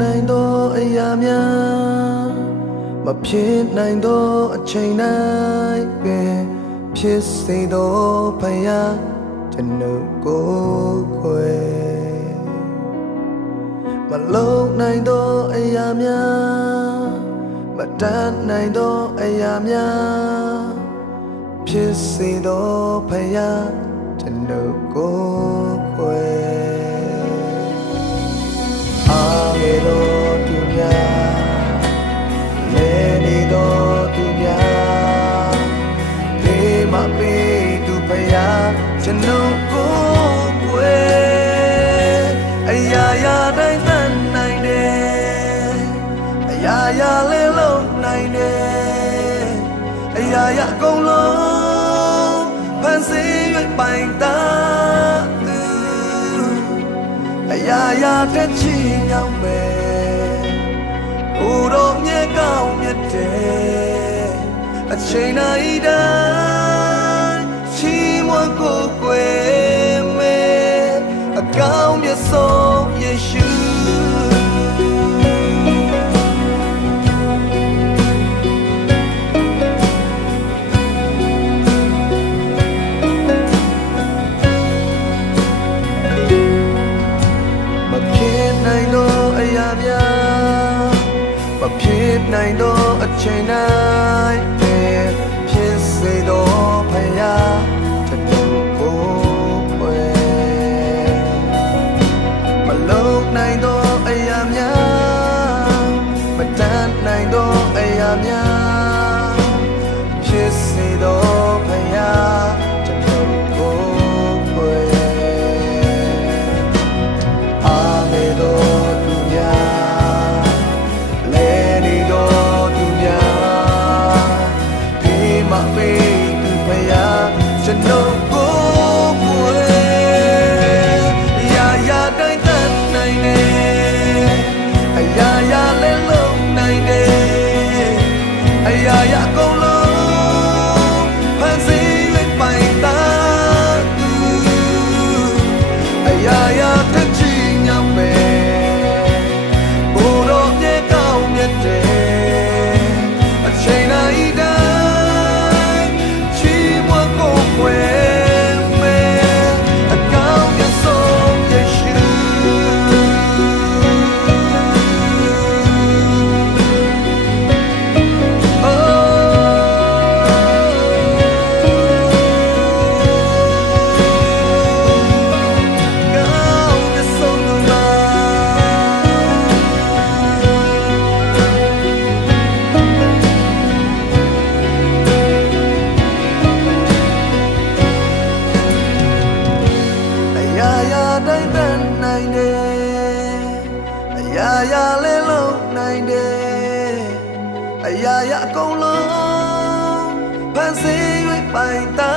နိုင်သောအရာများမဖြစ်နိုင်သောအချိန်တိုင်းပင်ဖြစ်စေသောဖယားကျွန်ုပ်ကိုခွဲမလုံနိုင်သောအရာများမတတ်နိုင်သောအရာများဖြစ်စေသောဖယားကျွန်ုပ်ကိုခွဲအားရတော်သူများလဲနေတော်သူများဒီမပေးသူဖယားကျွန်ုပ်ကိုခွဲအရာရာတိုင်းသတ်နိုင်တယ်အရာရာလဲလုံးနိုင်တယ်အရာရာအကုန်လုံးဖန်ဆင်း၍ပိုင်တာသူအရာရာတဲ့ချီညောင်းမယ်ဟိုတော့မြေကောင်းမြတ်တယ်အချိန်တိုင်းတိုင်းချီးမွမ်းကိုယ်ွယ်မယ်အကောင်းမြတ်ဆုံးယေရှုနိုင်သောအချိန်တိုင်းဖြစ်စေသောဖယားကျွန်ုပ်ကိုခွဲမလုံနိုင်သောအရာများမတတ်နိုင်သောအရာများဖြစ်စေသောဖယားကျွန်ုပ်ကိုခွဲအားမေတော်သူများကျွန်ုပ်ကိုပွေရာရာတိုင်းတတ်နိုင်တယ်အရာရာလဲလုံးနိုင်တယ်အရာရာအကုန်လုံးဖန်ဆင်း၍ပိုင်တာသူအရာရာတစ်ချီညောင်းမယ်ဘိုးတော်မြေကောင်းမြတ်တယ်အချိန်တိုင်းတိုင်းတတ်နိုင်တယ်အရာရာလဲလုံးနိုင်တယ်အရာရာအကုန်လုံးဖန်ဆင်း၍ပိုင်တာ